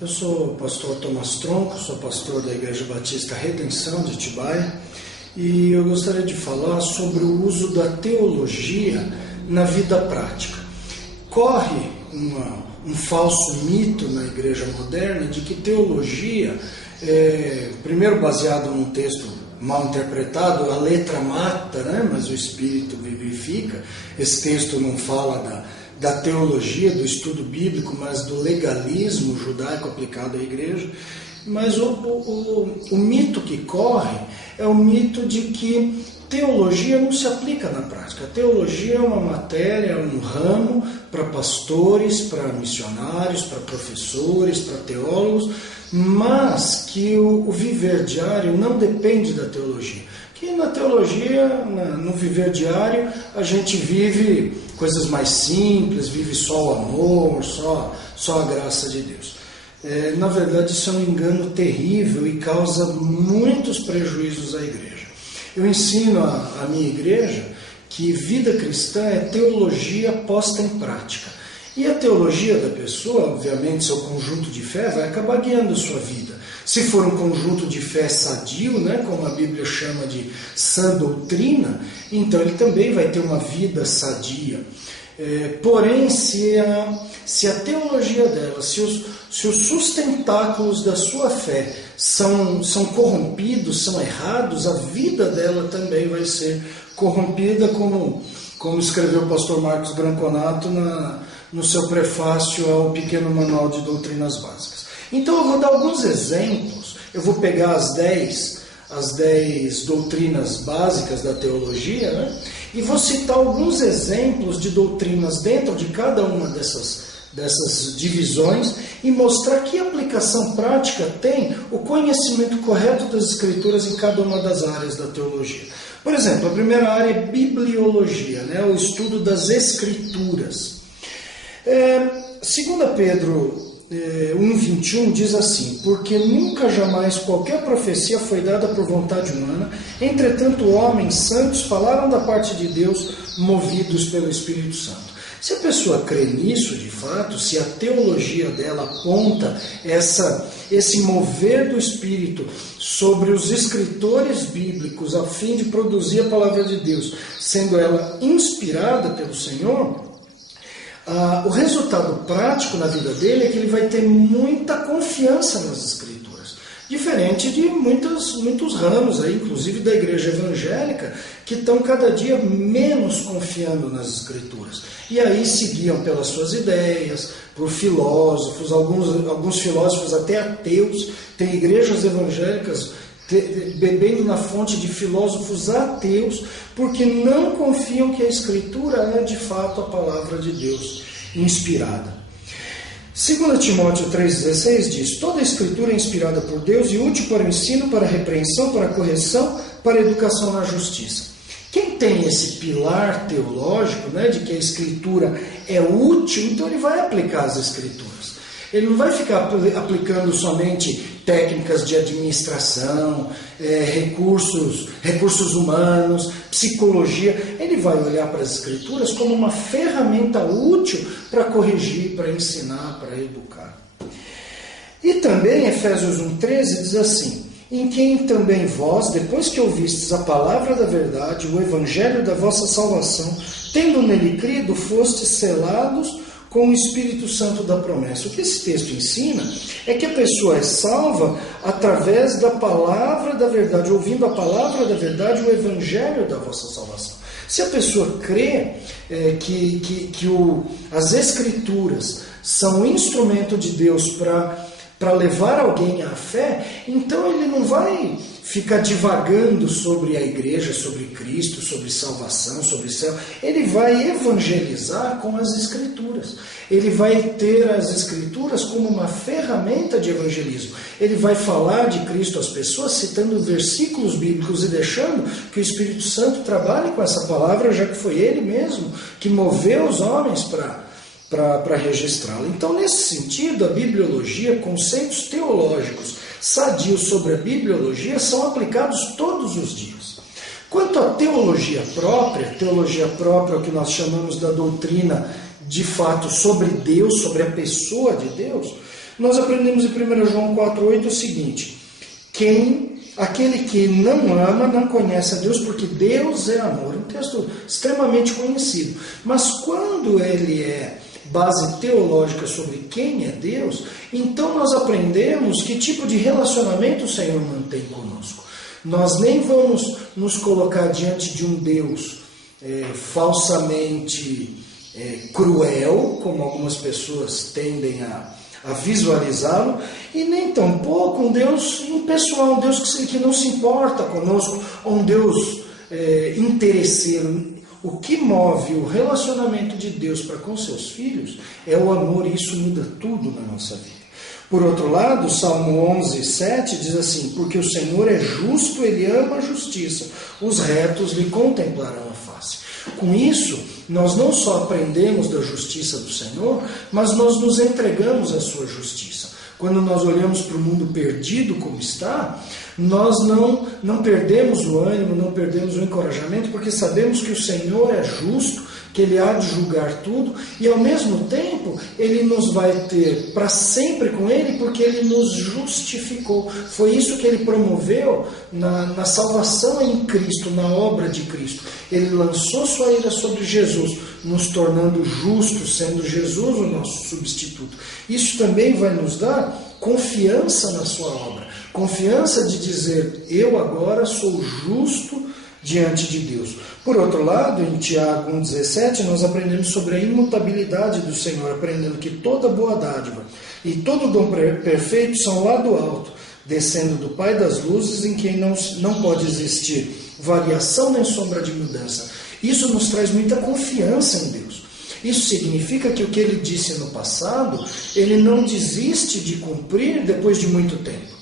Eu sou o pastor Tomás Tronco, sou pastor da Igreja Batista Redenção de Atibaia e eu gostaria de falar sobre o uso da teologia na vida prática. Corre um falso mito na igreja moderna de que teologia, primeiro baseado num texto mal interpretado, a letra mata, né? Mas o espírito vivifica. Esse texto não fala da teologia, do estudo bíblico, mas do legalismo judaico aplicado à igreja. Mas o mito que corre é o mito de que teologia não se aplica na prática. A teologia é uma matéria, é um ramo para pastores, para missionários, para professores, para teólogos, mas que o viver diário não depende da teologia. Que na teologia, no viver diário, a gente vive coisas mais simples, vive só o amor, só a graça de Deus. Na verdade, isso é um engano terrível e causa muitos prejuízos à igreja. Eu ensino à minha igreja que vida cristã é teologia posta em prática. E a teologia da pessoa, obviamente, seu conjunto de fé, vai acabar guiando a sua vida. Se for um conjunto de fé sadio, né, como a Bíblia chama de sã doutrina, então ele também vai ter uma vida sadia. Porém, se a teologia dela, se os sustentáculos da sua fé são corrompidos, são errados, a vida dela também vai ser corrompida, como escreveu o pastor Marcos Branconato no seu prefácio ao Pequeno Manual de Doutrinas Básicas. Então eu vou dar alguns exemplos, eu vou pegar as 10 doutrinas básicas da teologia, né? E vou citar alguns exemplos de doutrinas dentro de cada uma dessas divisões e mostrar que aplicação prática tem o conhecimento correto das Escrituras em cada uma das áreas da teologia. Por exemplo, a primeira área é bibliologia, né? O estudo das Escrituras. 2 Pedro 1,21 diz assim: porque nunca jamais qualquer profecia foi dada por vontade humana, entretanto homens santos falaram da parte de Deus, movidos pelo Espírito Santo. Se a pessoa crê nisso de fato, se a teologia dela aponta esse mover do Espírito sobre os escritores bíblicos a fim de produzir a palavra de Deus, sendo ela inspirada pelo Senhor, o resultado prático na vida dele é que ele vai ter muita confiança nas Escrituras. Diferente de muitos ramos, aí, inclusive da igreja evangélica, que estão cada dia menos confiando nas Escrituras. E aí se guiam pelas suas ideias, por filósofos, alguns filósofos até ateus. Tem igrejas evangélicas bebendo na fonte de filósofos ateus, porque não confiam que a Escritura é de fato a palavra de Deus inspirada. 2 Timóteo 3,16 diz: toda a Escritura é inspirada por Deus e útil para o ensino, para a repreensão, para a correção, para a educação na justiça. Quem tem esse pilar teológico, né, de que a Escritura é útil, então ele vai aplicar as Escrituras. Ele não vai ficar aplicando somente técnicas de administração, recursos humanos, psicologia. Ele vai olhar para as Escrituras como uma ferramenta útil para corrigir, para ensinar, para educar. E também Efésios 1,13 diz assim: em quem também vós, depois que ouvistes a palavra da verdade, o evangelho da vossa salvação, tendo nele crido, fostes selados com o Espírito Santo da promessa. O que esse texto ensina é que a pessoa é salva através da palavra da verdade, ouvindo a palavra da verdade, o evangelho da vossa salvação. Se a pessoa crê as Escrituras são um instrumento de Deus para levar alguém à fé, então ele não vai ficar divagando sobre a igreja, sobre Cristo, sobre salvação, sobre céu. Ele vai evangelizar com as Escrituras. Ele vai ter as Escrituras como uma ferramenta de evangelismo. Ele vai falar de Cristo às pessoas, citando versículos bíblicos e deixando que o Espírito Santo trabalhe com essa palavra, já que foi ele mesmo que moveu os homens para registrá-la. Então, nesse sentido, a bibliologia, conceitos teológicos sadios sobre a bibliologia são aplicados todos os dias. Quanto à teologia própria é o que nós chamamos da doutrina de fato sobre Deus, sobre a pessoa de Deus, Nós aprendemos em 1 João 4,8 o seguinte: aquele que não ama não conhece a Deus, porque Deus é amor. Um texto extremamente conhecido. Mas quando ele é base teológica sobre quem é Deus, então nós aprendemos que tipo de relacionamento o Senhor mantém conosco. Nós nem vamos nos colocar diante de um Deus falsamente cruel, como algumas pessoas tendem a visualizá-lo, e nem tampouco um Deus impessoal, um Deus que não se importa conosco, ou um Deus interesseiro. O que move o relacionamento de Deus para com seus filhos é o amor, e isso muda tudo na nossa vida. Por outro lado, Salmo 11, 7 diz assim: porque o Senhor é justo, Ele ama a justiça, os retos lhe contemplarão a face. Com isso, nós não só aprendemos da justiça do Senhor, mas nós nos entregamos à sua justiça. Quando nós olhamos para o mundo perdido como está, nós não perdemos o ânimo, não perdemos o encorajamento, porque sabemos que o Senhor é justo, que Ele há de julgar tudo, e ao mesmo tempo Ele nos vai ter para sempre com Ele, porque Ele nos justificou. Foi isso que Ele promoveu na salvação em Cristo, na obra de Cristo. Ele lançou sua ira sobre Jesus, nos tornando justos, sendo Jesus o nosso substituto. Isso também vai nos dar confiança na sua obra, confiança de dizer: eu agora sou justo diante de Deus. Por outro lado, em Tiago 1,17, nós aprendemos sobre a imutabilidade do Senhor, aprendendo que toda boa dádiva e todo dom perfeito são lá do alto, descendo do Pai das luzes, em quem não pode existir variação nem sombra de mudança. Isso nos traz muita confiança em Deus. Isso significa que o que Ele disse no passado, Ele não desiste de cumprir depois de muito tempo.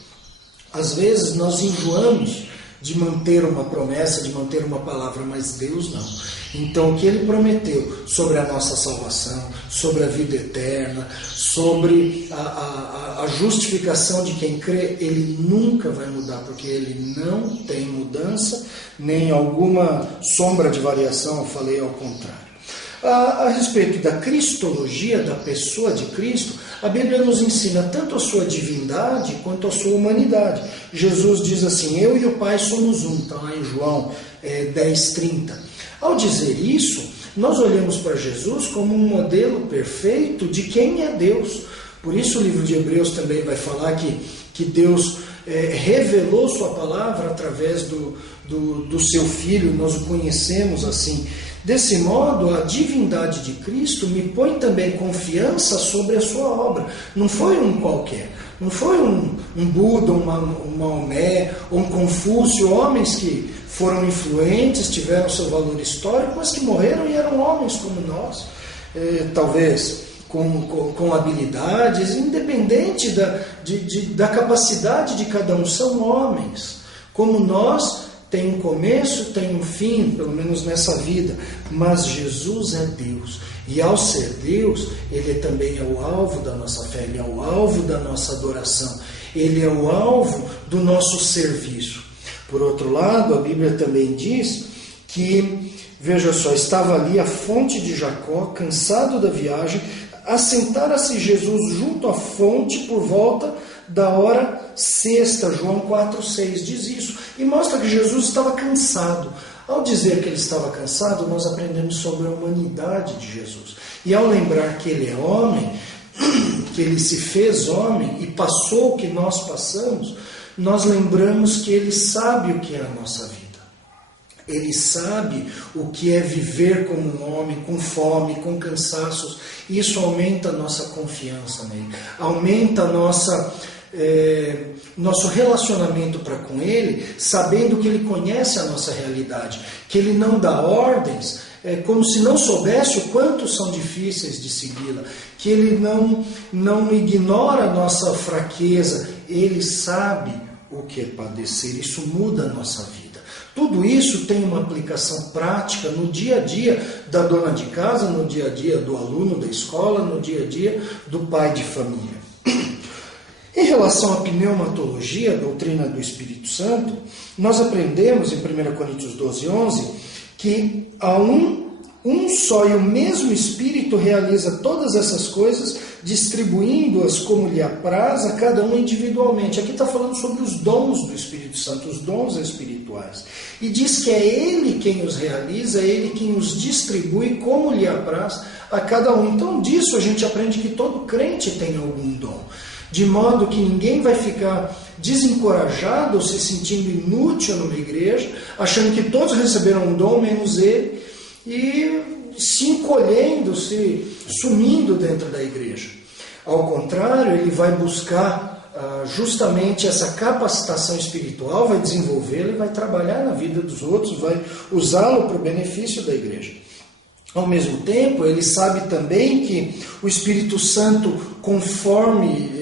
Às vezes nós enjoamos de manter uma promessa, de manter uma palavra, mas Deus não. Então o que Ele prometeu sobre a nossa salvação, sobre a vida eterna, sobre a justificação de quem crê, Ele nunca vai mudar, porque Ele não tem mudança, nem alguma sombra de variação. Eu falei ao contrário. A respeito da cristologia, da pessoa de Cristo, a Bíblia nos ensina tanto a sua divindade quanto a sua humanidade. Jesus diz assim: eu e o Pai somos um, está lá em João 10,30. Ao dizer isso, nós olhamos para Jesus como um modelo perfeito de quem é Deus. Por isso o livro de Hebreus também vai falar que Deus revelou sua palavra através do seu Filho, nós o conhecemos assim. Desse modo, a divindade de Cristo me põe também confiança sobre a sua obra. Não foi um qualquer, não foi um Buda, um Maomé, ou um Confúcio, homens que foram influentes, tiveram seu valor histórico, mas que morreram e eram homens como nós, talvez com habilidades, independente da capacidade de cada um, são homens, como nós. Tem um começo, tem um fim, pelo menos nessa vida, mas Jesus é Deus, e ao ser Deus, Ele também é o alvo da nossa fé, Ele é o alvo da nossa adoração, Ele é o alvo do nosso serviço. Por outro lado, a Bíblia também diz que, veja só, estava ali a fonte de Jacó, cansado da viagem, assentara-se Jesus junto à fonte por volta da hora sexta. João 4,6 diz isso, e mostra que Jesus estava cansado. Ao dizer que Ele estava cansado, nós aprendemos sobre a humanidade de Jesus. E ao lembrar que Ele é homem, que Ele se fez homem e passou o que nós passamos, nós lembramos que Ele sabe o que é a nossa vida. Ele sabe o que é viver como um homem, com fome, com cansaços. Isso aumenta a nossa confiança nele, aumenta a nosso relacionamento para com Ele, sabendo que Ele conhece a nossa realidade, que Ele não dá ordens como se não soubesse o quanto são difíceis de segui-la, que Ele não ignora a nossa fraqueza, Ele sabe o que é padecer. Isso muda a nossa vida. Tudo isso tem uma aplicação prática no dia a dia da dona de casa, no dia a dia do aluno da escola, no dia a dia do pai de família. Em relação à pneumatologia, a doutrina do Espírito Santo, nós aprendemos em 1 Coríntios 12:11 que há um só e o mesmo Espírito realiza todas essas coisas, distribuindo-as como lhe apraz a cada um individualmente. Aqui está falando sobre os dons do Espírito Santo, os dons espirituais. E diz que é Ele quem os realiza, é Ele quem os distribui como lhe apraz a cada um. Então disso a gente aprende que todo crente tem algum dom. De modo que ninguém vai ficar desencorajado ou se sentindo inútil numa igreja, achando que todos receberam um dom, menos ele, e se encolhendo, se sumindo dentro da igreja. Ao contrário, ele vai buscar justamente essa capacitação espiritual, vai desenvolvê-la e vai trabalhar na vida dos outros, vai usá-lo para o benefício da igreja. Ao mesmo tempo, ele sabe também que o Espírito Santo, conforme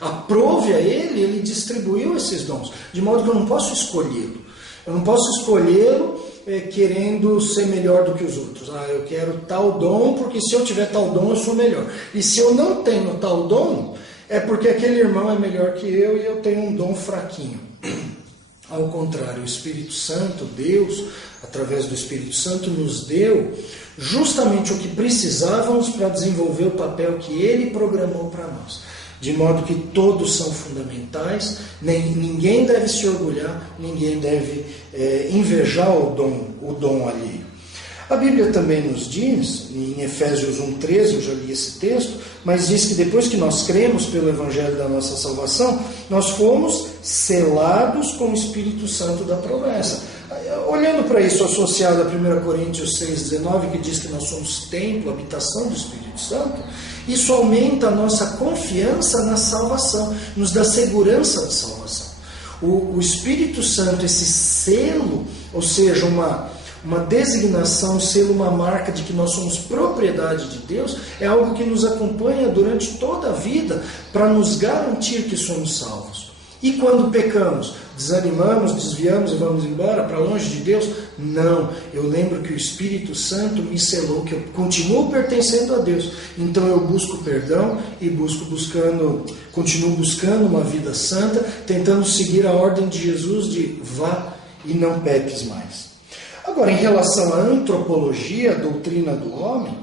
aprove a ele distribuiu esses dons. De modo que eu não posso escolhê-lo. Eu não posso escolhê-lo querendo ser melhor do que os outros. Eu quero tal dom, porque se eu tiver tal dom, eu sou melhor. E se eu não tenho tal dom, é porque aquele irmão é melhor que eu e eu tenho um dom fraquinho. Ao contrário, o Espírito Santo, Deus, através do Espírito Santo, nos deu justamente o que precisávamos para desenvolver o papel que Ele programou para nós. De modo que todos são fundamentais, ninguém deve se orgulhar, ninguém deve invejar o dom alheio. A Bíblia também nos diz, em Efésios 1,13, eu já li esse texto, mas diz que depois que nós cremos pelo Evangelho da nossa salvação, nós fomos selados com o Espírito Santo da promessa. Olhando para isso, associado a 1 Coríntios 6,19, que diz que nós somos templo, habitação do Espírito Santo, isso aumenta a nossa confiança na salvação, nos dá segurança da salvação. O Espírito Santo, esse selo, ou seja, uma designação, um selo, uma marca de que nós somos propriedade de Deus, é algo que nos acompanha durante toda a vida para nos garantir que somos salvos. E quando pecamos, desanimamos, desviamos e vamos embora para longe de Deus? Não, eu lembro que o Espírito Santo me selou, que eu continuo pertencendo a Deus. Então eu busco perdão e continuo buscando uma vida santa, tentando seguir a ordem de Jesus de vá e não peques mais. Agora, em relação à antropologia, a doutrina do homem,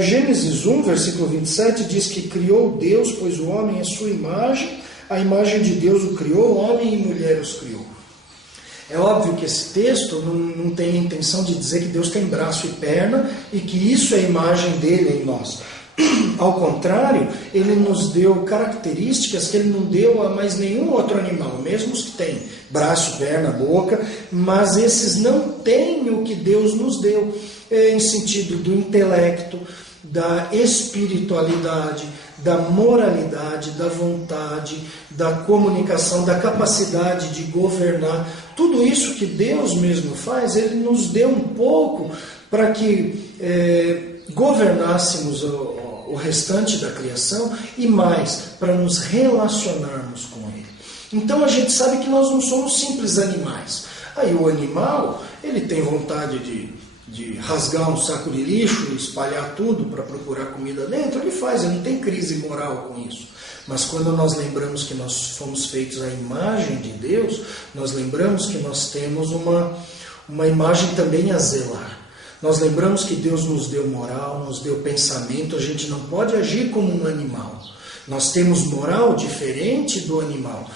Gênesis 1, versículo 27 diz que criou Deus, pois o homem é sua imagem, a imagem de Deus o criou, homem e mulher os criou. É óbvio que esse texto não tem a intenção de dizer que Deus tem braço e perna e que isso é a imagem dele em nós. Ao contrário, ele nos deu características que ele não deu a mais nenhum outro animal, mesmo os que têm braço, perna, boca, mas esses não têm o que Deus nos deu, em sentido do intelecto, da espiritualidade, da moralidade, da vontade, da comunicação, da capacidade de governar. Tudo isso que Deus mesmo faz, Ele nos deu um pouco para que governássemos o restante da criação e mais, para nos relacionarmos com Ele. Então a gente sabe que nós não somos simples animais. Aí o animal, ele tem vontade de rasgar um saco de lixo e espalhar tudo para procurar comida dentro, ele faz, ele não tem crise moral com isso. Mas quando nós lembramos que nós fomos feitos à imagem de Deus, nós lembramos que nós temos uma imagem também a zelar. Nós lembramos que Deus nos deu moral, nos deu pensamento, a gente não pode agir como um animal. Nós temos moral diferente do animal.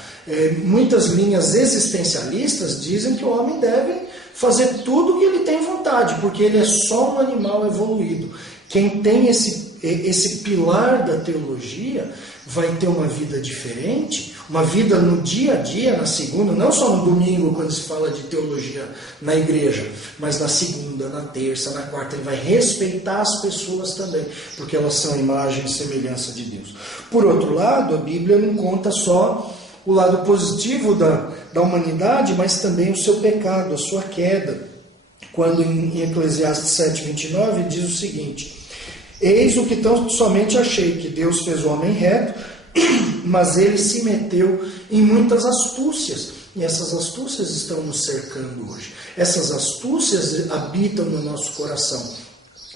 Muitas linhas existencialistas dizem que o homem deve fazer tudo o que ele tem vontade, porque ele é só um animal evoluído. Quem tem esse pilar da teologia vai ter uma vida diferente, uma vida no dia a dia, na segunda, não só no domingo quando se fala de teologia na igreja, mas na segunda, na terça, na quarta, ele vai respeitar as pessoas também, porque elas são imagem e semelhança de Deus. Por outro lado, a Bíblia não conta só o lado positivo da humanidade, mas também o seu pecado, a sua queda. Quando em Eclesiastes 7:29 diz o seguinte: eis o que tão somente achei, que Deus fez o homem reto, mas ele se meteu em muitas astúcias, e essas astúcias estão nos cercando hoje. Essas astúcias habitam no nosso coração,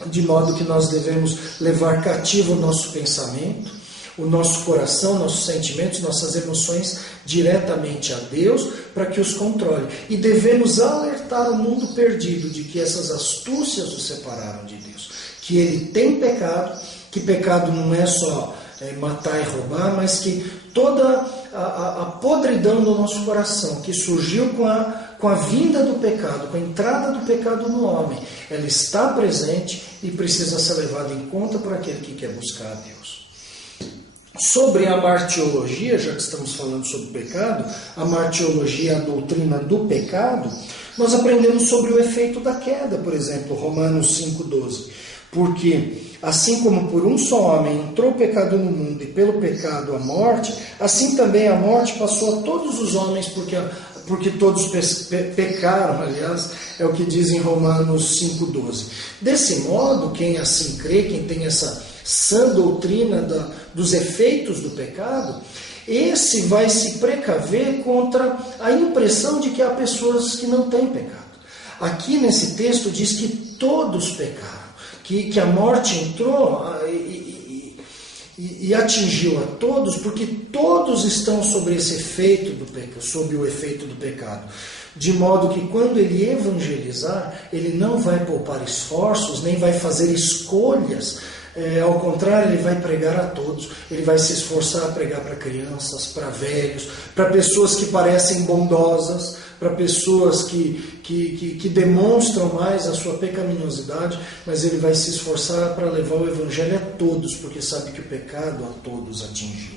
de modo que nós devemos levar cativo o nosso pensamento, o nosso coração, nossos sentimentos, nossas emoções diretamente a Deus para que os controle. E devemos alertar o mundo perdido de que essas astúcias o separaram de Deus, que ele tem pecado, que pecado não é só matar e roubar, mas que toda a podridão do nosso coração, que surgiu com a vinda do pecado, com a entrada do pecado no homem, ela está presente e precisa ser levada em conta por aquele que quer buscar a Deus. Sobre a martiologia, já que estamos falando sobre o pecado, a martiologia, a doutrina do pecado, nós aprendemos sobre o efeito da queda, por exemplo, Romanos 5,12. Porque, assim como por um só homem entrou o pecado no mundo e pelo pecado a morte, assim também a morte passou a todos os homens, porque todos pecaram, aliás, é o que diz em Romanos 5,12. Desse modo, quem assim crê, quem tem essa sã doutrina dos efeitos do pecado, esse vai se precaver contra a impressão de que há pessoas que não têm pecado. Aqui nesse texto diz que todos pecaram, que a morte entrou e atingiu a todos, porque todos estão sobre esse efeito do pecado, sob o efeito do pecado. De modo que quando ele evangelizar, ele não vai poupar esforços, nem vai fazer escolhas. Ao contrário, ele vai pregar a todos. Ele vai se esforçar a pregar para crianças, para velhos, para pessoas que parecem bondosas, para pessoas que demonstram mais a sua pecaminosidade, mas ele vai se esforçar para levar o evangelho a todos, porque sabe que o pecado a todos atingiu.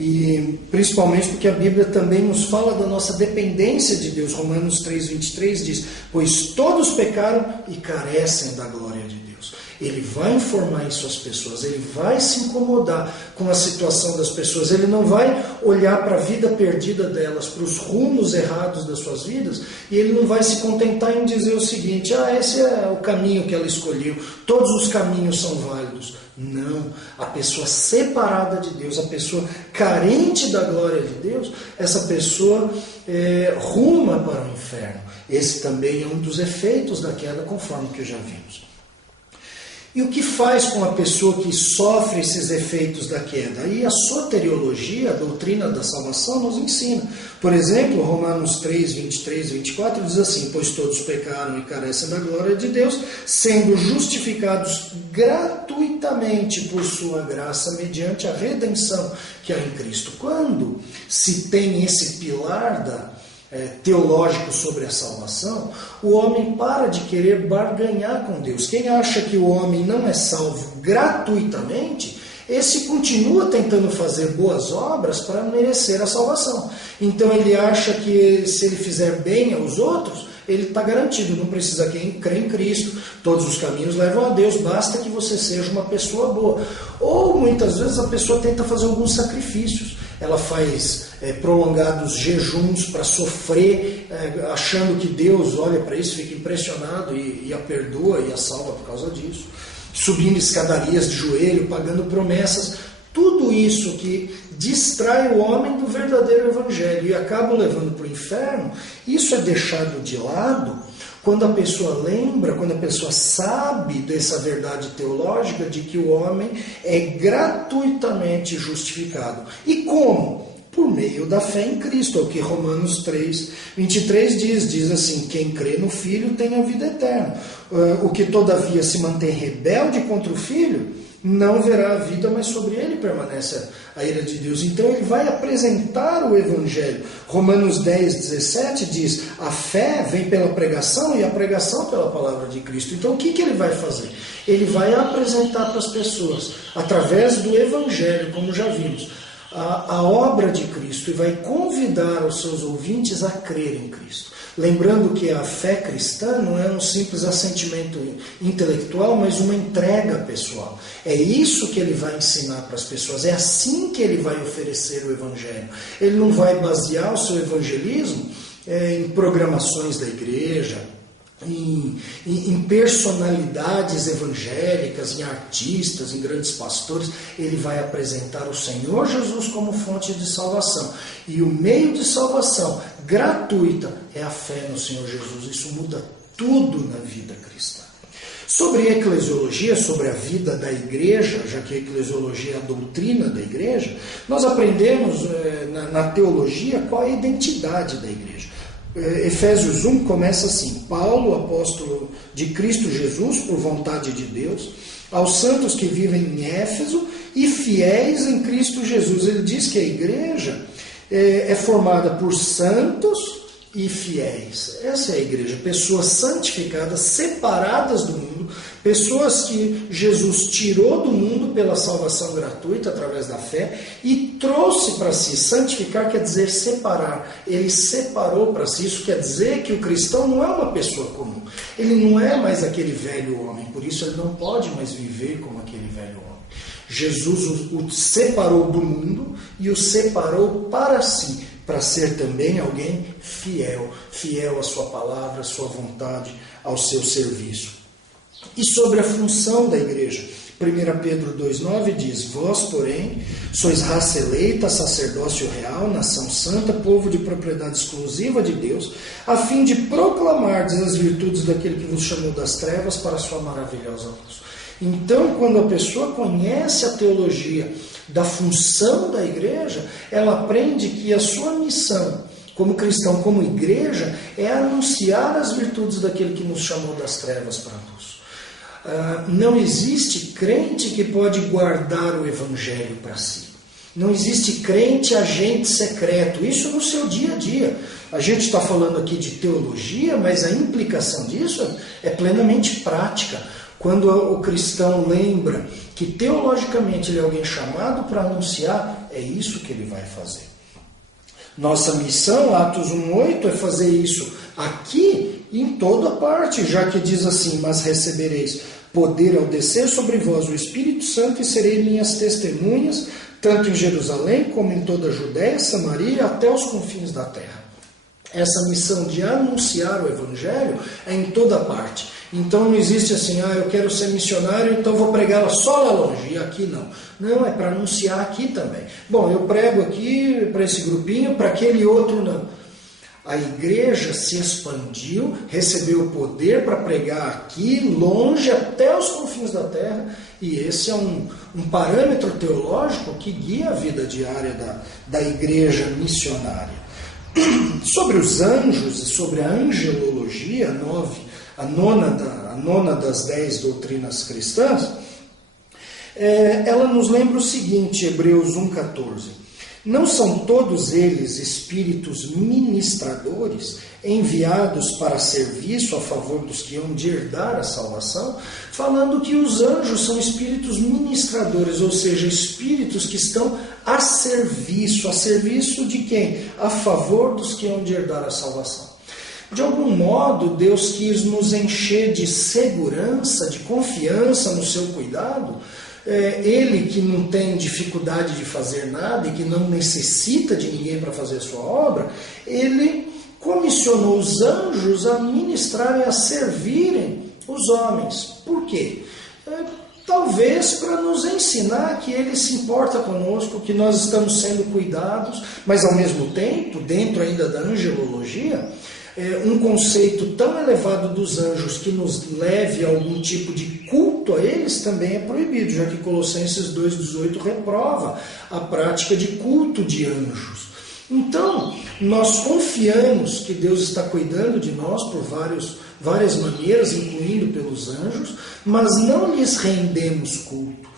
E principalmente porque a Bíblia também nos fala da nossa dependência de Deus. Romanos 3,23 diz: pois todos pecaram e carecem da glória de Deus. Ele vai informar isso às pessoas, ele vai se incomodar com a situação das pessoas, ele não vai olhar para a vida perdida delas, para os rumos errados das suas vidas, e ele não vai se contentar em dizer o seguinte: esse é o caminho que ela escolheu, todos os caminhos são válidos. Não, a pessoa separada de Deus, a pessoa carente da glória de Deus, essa pessoa ruma para o inferno. Esse também é um dos efeitos da queda, conforme que já vimos. E o que faz com a pessoa que sofre esses efeitos da queda? Aí a soteriologia, a doutrina da salvação, nos ensina. Por exemplo, Romanos 3, 23 e 24 diz assim: pois todos pecaram e carecem da glória de Deus, sendo justificados gratuitamente por sua graça, mediante a redenção que há em Cristo. Quando se tem esse pilar teológico sobre a salvação, o homem para de querer barganhar com Deus. Quem acha que o homem não é salvo gratuitamente, esse continua tentando fazer boas obras para merecer a salvação. Então ele acha que se ele fizer bem aos outros, ele está garantido, não precisa crer em Cristo, todos os caminhos levam a Deus, basta que você seja uma pessoa boa. Ou muitas vezes a pessoa tenta fazer alguns sacrifícios, ela faz prolongados jejuns para sofrer, achando que Deus olha para isso, fica impressionado e a perdoa e a salva por causa disso, subindo escadarias de joelho, pagando promessas, tudo isso que distrai o homem do verdadeiro evangelho e acaba o levando para o inferno. Isso é deixado de lado quando a pessoa lembra, quando a pessoa sabe dessa verdade teológica de que o homem é gratuitamente justificado. E como? Por meio da fé em Cristo, é o que Romanos 3, 23 diz assim: quem crê no Filho tem a vida eterna. O que todavia se mantém rebelde contra o Filho, não verá a vida, mas sobre ele permanece a ira de Deus. Então ele vai apresentar o Evangelho. Romanos 10, 17 diz: a fé vem pela pregação e a pregação pela palavra de Cristo. Então o que ele vai fazer? Ele vai apresentar para as pessoas, através do Evangelho, como já vimos, a obra de Cristo, e vai convidar os seus ouvintes a crer em Cristo. Lembrando que a fé cristã não é um simples assentimento intelectual, mas uma entrega pessoal. É isso que ele vai ensinar para as pessoas, é assim que ele vai oferecer o Evangelho. Ele não vai basear o seu evangelismo em programações da igreja, em personalidades evangélicas, em artistas, em grandes pastores. Ele vai apresentar o Senhor Jesus como fonte de salvação. E o meio de salvação gratuita é a fé no Senhor Jesus. Isso muda tudo na vida cristã. Sobre a eclesiologia, sobre a vida da igreja, já que a eclesiologia é a doutrina da igreja, nós aprendemos na teologia qual é a identidade da igreja. Efésios 1 começa assim: Paulo, apóstolo de Cristo Jesus, por vontade de Deus, aos santos que vivem em Éfeso e fiéis em Cristo Jesus. Ele diz que a igreja é formada por santos e fiéis. Essa é a igreja, pessoas santificadas, separadas do mundo, pessoas que Jesus tirou do mundo pela salvação gratuita através da fé e trouxe para si. Santificar quer dizer separar. Ele separou para si. Isso quer dizer que o cristão não é uma pessoa comum. Ele não é mais aquele velho homem, por isso ele não pode mais viver como aquele velho homem. Jesus o separou do mundo e o separou para si, para ser também alguém fiel, fiel à sua palavra, à sua vontade, ao seu serviço. E sobre a função da igreja, 1 Pedro 2,9 diz: vós, porém, sois raça eleita, sacerdócio real, nação santa, povo de propriedade exclusiva de Deus, a fim de proclamardes as virtudes daquele que vos chamou das trevas para a sua maravilhosa luz. Então, quando a pessoa conhece a teologia da função da igreja, ela aprende que a sua missão como cristão, como igreja, é anunciar as virtudes daquele que nos chamou das trevas para a luz. Não existe crente que pode guardar o evangelho para si. Não existe crente agente secreto. Isso no seu dia a dia. A gente está falando aqui de teologia, mas a implicação disso é plenamente prática. Quando o cristão lembra que teologicamente ele é alguém chamado para anunciar, é isso que ele vai fazer. Nossa missão, Atos 1,8, é fazer isso aqui e em toda parte, já que diz assim: mas recebereis poder ao descer sobre vós o Espírito Santo e serei minhas testemunhas, tanto em Jerusalém como em toda a Judéia, Samaria, até os confins da terra. Essa missão de anunciar o Evangelho é em toda parte. Então não existe assim: eu quero ser missionário, então vou pregar só lá longe, e aqui não. Não, é para anunciar aqui também. Bom, eu prego aqui para esse grupinho, para aquele outro não. A igreja se expandiu, recebeu o poder para pregar aqui, longe, até os confins da terra, e esse é um parâmetro teológico que guia a vida diária da igreja missionária. Sobre os anjos e sobre a angelologia, a nona das 10 doutrinas cristãs, ela nos lembra o seguinte, Hebreus 1,14. Não são todos eles espíritos ministradores, enviados para serviço a favor dos que hão de herdar a salvação? Falando que os anjos são espíritos ministradores, ou seja, espíritos que estão a serviço de quem? A favor dos que hão de herdar a salvação. De algum modo, Deus quis nos encher de segurança, de confiança no seu cuidado. Ele que não tem dificuldade de fazer nada e que não necessita de ninguém para fazer a sua obra, ele comissionou os anjos a ministrarem, a servirem os homens. Por quê? Talvez para nos ensinar que ele se importa conosco, que nós estamos sendo cuidados, mas ao mesmo tempo, dentro ainda da angelologia, um conceito tão elevado dos anjos que nos leve a algum tipo de culto a eles também é proibido, já que Colossenses 2,18 reprova a prática de culto de anjos. Então, nós confiamos que Deus está cuidando de nós por várias maneiras, incluindo pelos anjos, mas não lhes rendemos culto.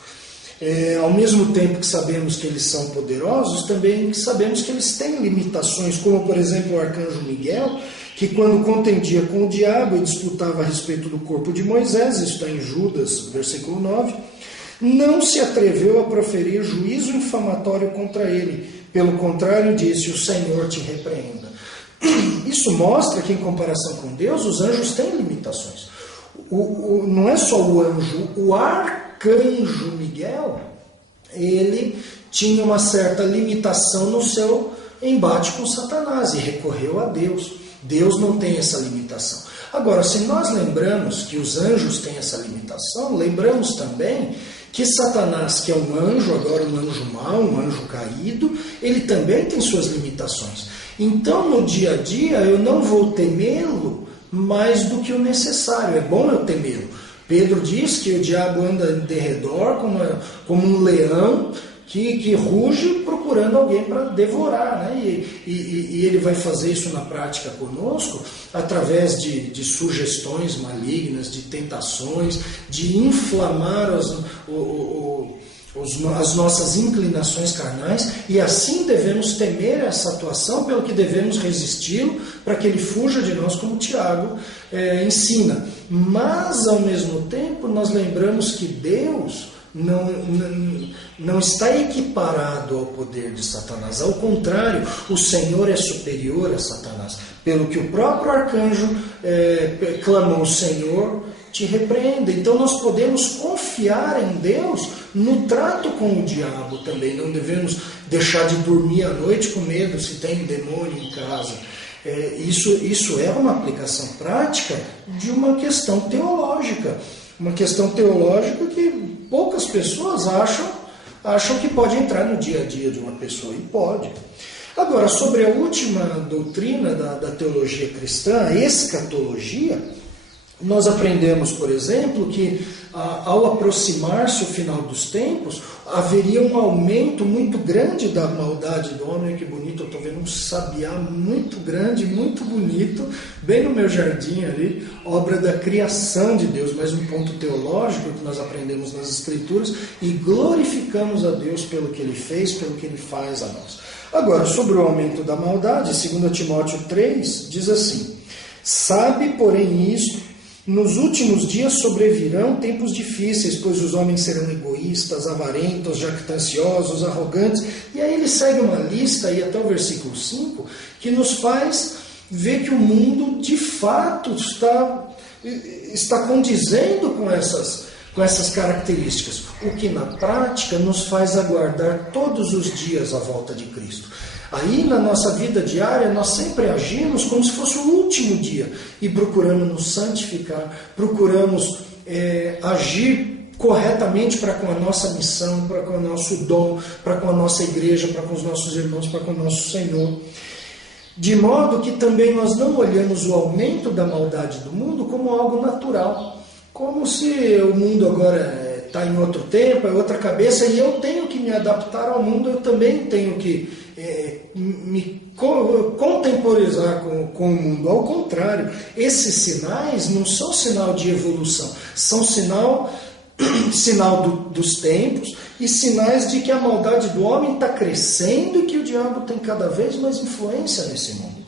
Ao mesmo tempo que sabemos que eles são poderosos, também sabemos que eles têm limitações, como por exemplo o arcanjo Miguel, que quando contendia com o diabo e disputava a respeito do corpo de Moisés, isso está em Judas, versículo 9, não se atreveu a proferir juízo infamatório contra ele. Pelo contrário, disse: o Senhor te repreenda. Isso mostra que, em comparação com Deus, os anjos têm limitações. Não é só o anjo, o arcanjo Miguel, ele tinha uma certa limitação no seu embate com Satanás e recorreu a Deus. Deus não tem essa limitação. Agora, se nós lembramos que os anjos têm essa limitação, lembramos também que Satanás, que é um anjo, agora um anjo mau, um anjo caído, ele também tem suas limitações. Então, no dia a dia, eu não vou temê-lo mais do que o necessário. É bom eu temê-lo. Pedro diz que o diabo anda em derredor como um leão, que ruge procurando alguém para devorar, né? E ele vai fazer isso na prática conosco através de sugestões malignas, de tentações, de inflamar as nossas inclinações carnais, e assim devemos temer essa atuação, pelo que devemos resisti-lo, para que ele fuja de nós, como Tiago ensina. Mas, ao mesmo tempo, nós lembramos que Deus não está equiparado ao poder de Satanás. Ao contrário, o Senhor é superior a Satanás. Pelo que o próprio arcanjo clamou: Senhor, te repreenda. Então nós podemos confiar em Deus no trato com o diabo também. Não devemos deixar de dormir à noite com medo se tem demônio em casa. Isso é uma aplicação prática de uma questão teológica. Uma questão teológica que poucas pessoas acham que pode entrar no dia a dia de uma pessoa, e pode. Agora, sobre a última doutrina da teologia cristã, a escatologia, nós aprendemos, por exemplo, que ao aproximar-se o final dos tempos, haveria um aumento muito grande da maldade do homem. Que bonito, eu estou vendo um sabiá muito grande, muito bonito, bem no meu jardim ali, obra da criação de Deus, mais um ponto teológico que nós aprendemos nas Escrituras, e glorificamos a Deus pelo que Ele fez, pelo que Ele faz a nós. Agora, sobre o aumento da maldade, 2 Timóteo 3, diz assim: sabe, porém, isto, nos últimos dias sobrevirão tempos difíceis, pois os homens serão egoístas, avarentos, jactanciosos, arrogantes. E aí ele segue uma lista, aí até o versículo 5, que nos faz ver que o mundo de fato está condizendo com essas características, o que na prática nos faz aguardar todos os dias a volta de Cristo. Aí na nossa vida diária nós sempre agimos como se fosse o último dia, e procuramos nos santificar, procuramos agir corretamente para com a nossa missão, para com o nosso dom, para com a nossa igreja, para com os nossos irmãos, para com o nosso Senhor. De modo que também nós não olhamos o aumento da maldade do mundo como algo natural, como se o mundo agora está em outro tempo, é outra cabeça, e eu tenho que me adaptar ao mundo, eu também tenho que me contemporizar com o mundo. Ao contrário, esses sinais não são sinal de evolução, são sinal dos tempos, e sinais de que a maldade do homem está crescendo e que o diabo tem cada vez mais influência nesse mundo.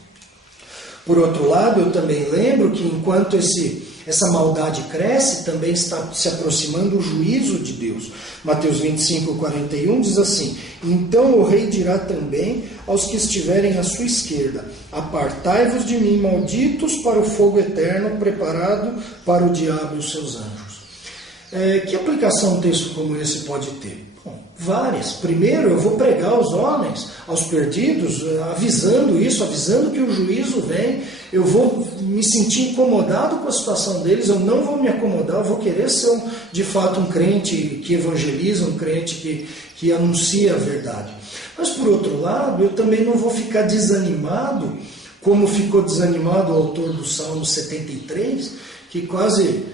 Por outro lado, eu também lembro que enquanto essa maldade cresce, também está se aproximando o juízo de Deus. Mateus 25:41 diz assim: então o rei dirá também aos que estiverem à sua esquerda: apartai-vos de mim, malditos, para o fogo eterno preparado para o diabo e os seus anjos. Que aplicação um texto como esse pode ter? Bom, várias. Primeiro, eu vou pregar aos homens, aos perdidos, avisando que o juízo vem. Eu vou me sentir incomodado com a situação deles, eu não vou me acomodar, eu vou querer ser de fato um crente que evangeliza, um crente que anuncia a verdade. Mas por outro lado, eu também não vou ficar desanimado, como ficou desanimado o autor do Salmo 73, que quase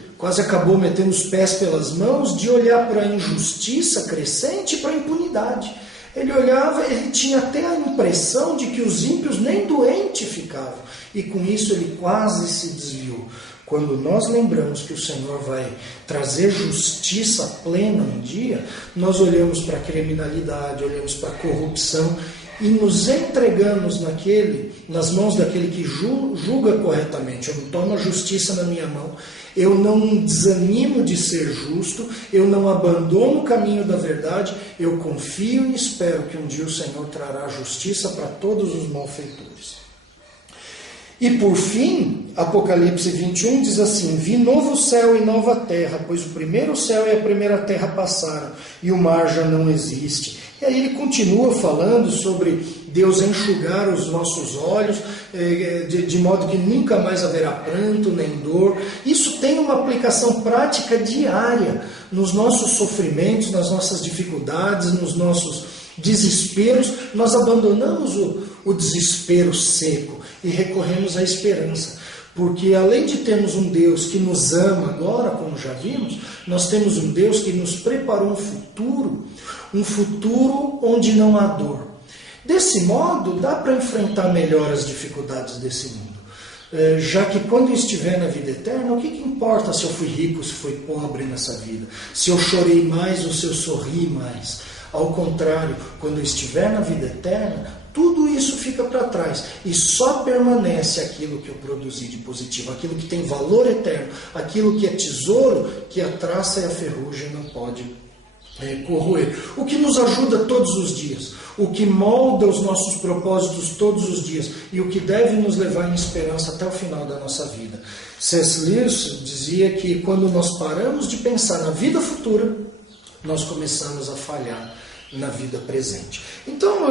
acabou metendo os pés pelas mãos, de olhar para a injustiça crescente e para a impunidade. Ele olhava, ele tinha até a impressão de que os ímpios nem doentes ficavam, e com isso ele quase se desviou. Quando nós lembramos que o Senhor vai trazer justiça plena um dia, nós olhamos para a criminalidade, olhamos para a corrupção e nos entregamos nas mãos daquele que julga corretamente. Eu não tomo a justiça na minha mão, eu não desanimo de ser justo, eu não abandono o caminho da verdade, eu confio e espero que um dia o Senhor trará justiça para todos os malfeitores. E por fim, Apocalipse 21 diz assim: vi novo céu e nova terra, pois o primeiro céu e a primeira terra passaram, e o mar já não existe. E aí ele continua falando sobre Deus enxugar os nossos olhos, de modo que nunca mais haverá pranto nem dor. Isso tem uma aplicação prática diária nos nossos sofrimentos, nas nossas dificuldades, nos nossos desesperos. Nós abandonamos o desespero seco e recorremos à esperança. Porque além de termos um Deus que nos ama agora, como já vimos, nós temos um Deus que nos preparou um futuro onde não há dor. Desse modo, dá para enfrentar melhor as dificuldades desse mundo. Já que quando eu estiver na vida eterna, o que importa se eu fui rico, se fui pobre nessa vida? Se eu chorei mais ou se eu sorri mais? Ao contrário, quando eu estiver na vida eterna, tudo isso fica para trás e só permanece aquilo que eu produzi de positivo, aquilo que tem valor eterno, aquilo que é tesouro, que a traça e a ferrugem não pode corroer. O que nos ajuda todos os dias, o que molda os nossos propósitos todos os dias e o que deve nos levar em esperança até o final da nossa vida. C.S. Lewis dizia que quando nós paramos de pensar na vida futura, nós começamos a falhar na vida presente. Então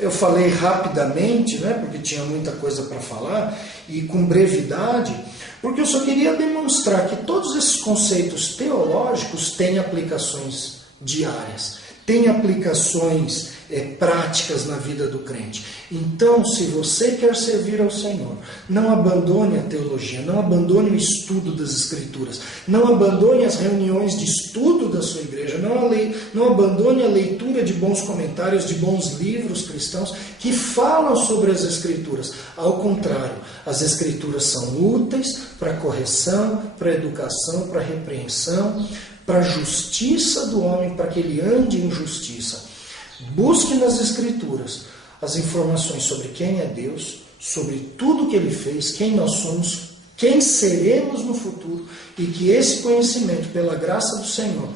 eu falei rapidamente, né, porque tinha muita coisa para falar, e com brevidade, porque eu só queria demonstrar que todos esses conceitos teológicos têm aplicações diárias, têm aplicações práticas na vida do crente. Então, se você quer servir ao Senhor, não abandone a teologia, não abandone o estudo das Escrituras, não abandone as reuniões de estudo da sua igreja, não abandone a leitura de bons comentários, de bons livros cristãos que falam sobre as Escrituras. Ao contrário, as Escrituras são úteis para correção, para educação, para repreensão, para a justiça do homem, para que ele ande em justiça. Busque nas Escrituras as informações sobre quem é Deus, sobre tudo que Ele fez, quem nós somos, quem seremos no futuro, e que esse conhecimento, pela graça do Senhor,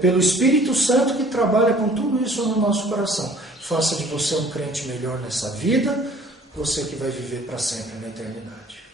pelo Espírito Santo que trabalha com tudo isso no nosso coração, faça de você um crente melhor nessa vida, você que vai viver para sempre na eternidade.